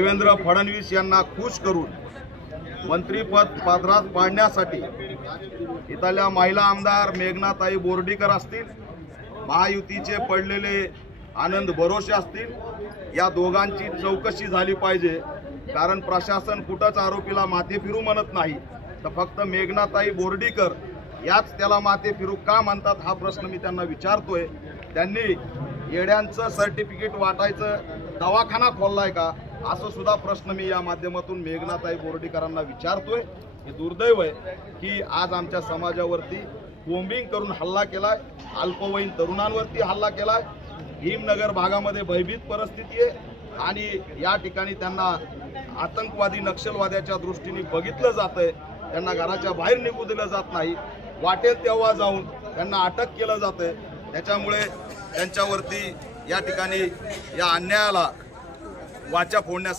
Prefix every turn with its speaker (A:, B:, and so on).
A: देवेंद्र फडणवीस यांना खुश करून मंत्रीपद पादरात पाडण्यासाठी इथल्या महिला आमदार मेघनाताई बोर्डीकर असतील महायुतीचे पडलेले आनंद भरोसे असतील या दोघांची चौकशी झाली पाहिजे. कारण प्रशासन कुठंच आरोपीला माथे फिरू म्हणत नाही. तर फक्त मेघनाताई बोर्डीकर याच त्याला माथे फिरू का म्हणतात हा प्रश्न मी त्यांना विचारतोय. त्यांनी येड्यांचं सर्टिफिकेट वाटायचं. दवाखाना खोललाय का? असं सुद्धा प्रश्न मी या माध्यमातून मेघनाताई बोर्डीकरांना विचारतोय. हे दुर्दैव आहे की आज आमच्या समाजावरती कोंबिंग करून हल्ला केलाय. अल्पवयीन तरुणांवरती हल्ला केलाय. भीमनगर भागामध्ये भयभीत परिस्थिती आहे. आणि या ठिकाणी त्यांना आतंकवादी नक्षलवाद्याच्या दृष्टीने बघितलं जातंय. त्यांना घराच्या बाहेर निघू दिलं जात नाही. वाटेल तेव्हा जाऊन त्यांना अटक केलं जातंय. त्याच्यामुळे त्यांच्यावरती या ठिकाणी या अन्यायाला वाचा फोडण्यासाठी